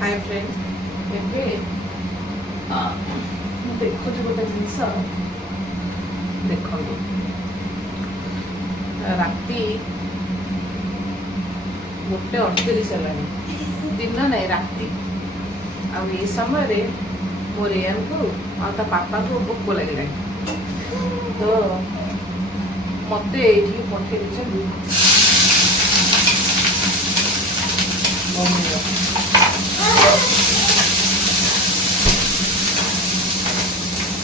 Hi friend ଏବେ ମୁଁ ଦେଖୁଛି ଗୋଟେ ଜିନିଷ ଦେଖନ୍ତୁ ରାତି 1:38 ହେଲାଣି ଦିନ ନାହିଁ ରାତି ଆଉ ଏ ସମୟରେ ମୋ ରେୟାନକୁ ଆଉ ତା ପାପାଙ୍କୁ ଭୋକ ଲାଗିଲାଣି ତ ମୋତେ ଏଇଠିକି ପଠେଇ ଦେଇଛନ୍ତି ମମିର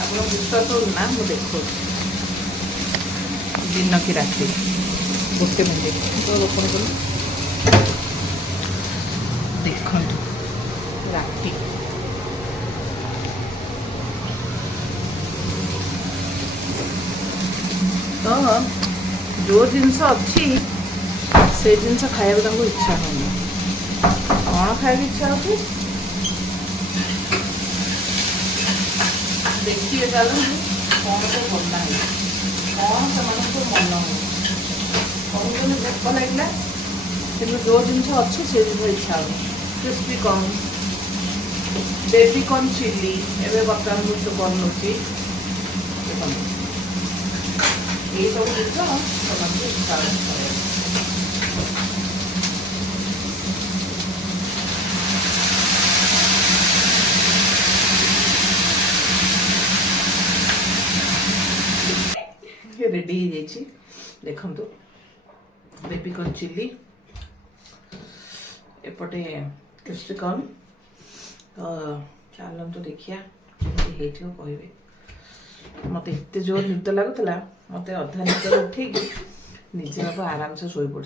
ଆପଣ ବିଶ୍ୱାସ କରୁନା ମୁଁ ଦେଖୁଛି दिन की राति गोटे मिनट तो ओपन करूँ देखु राति तो जो जिनस अच्छी से जिनस खाया इच्छा होनी कौन खाया इच्छा हो देखिए चलो कौन तो बना है कौन से मन हो भोक लगे कि जो जिनस अच्छे से जिन इच्छा हो crispy corn baby corn chilli एवं बर्तमान मुझे बनूँ ये सब जिन इच्छा रेडी हो जाइए देखु बेबी कॉर्न चिली एपटे क्रिस्पी कॉर्न तो चलतु देखिया कहे मत एत जोर निद लगुला मत अधा निद उठे निजे बाबा आराम से शोई पड़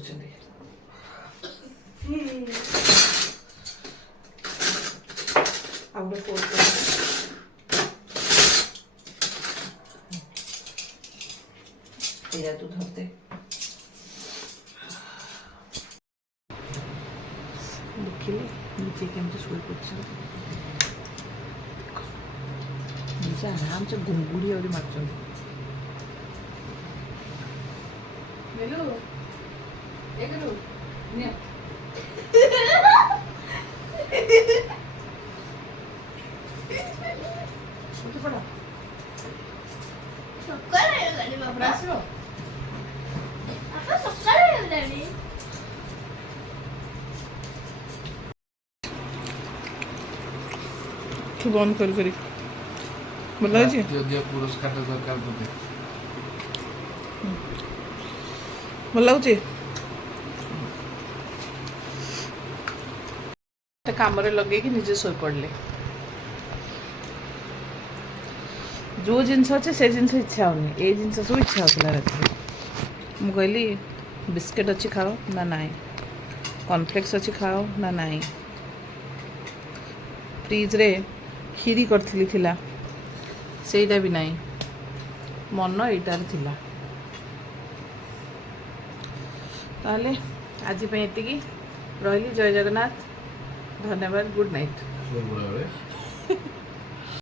तू धरते देखिले नीचे केमती शोई पड़ आराम से घुंगुड़ी और मार बंद कर ଭଲ ହେଇଛି ପୁରସ୍କାର ଦରକାର ବୋଧେ ଭଲ ଲାଗୁଛି କାମରେ ଲଗେଇକି ନିଜେ ଶୋଇ ପଡ଼ିଲେ जो जिनस अच्छे से जिनस इच्छा होनी ये जिनस सब इच्छा होता रात ମୁଁ କହିଲି ବିସ୍କେଟ୍ ଅଛି ଖାଅ ନା ନାହିଁ କର୍ଣ୍ଣଫ୍ଲେକ୍ସ ଅଛି ଖାଅ ନା ନାହିଁ ଫ୍ରିଜ୍ରେ କ୍ଷୀରି କରିଥିଲି ଥିଲା ସେଇଟା ବି ନାହିଁ ମନ ଏଇଟାରେ ଥିଲା ତାହେଲେ ଆଜି ପାଇଁ ଏତିକି ରହିଲି ଜୟ ଜଗନ୍ନାଥ ଧନ୍ୟବାଦ ଗୁଡ୍ ନାଇଟ୍।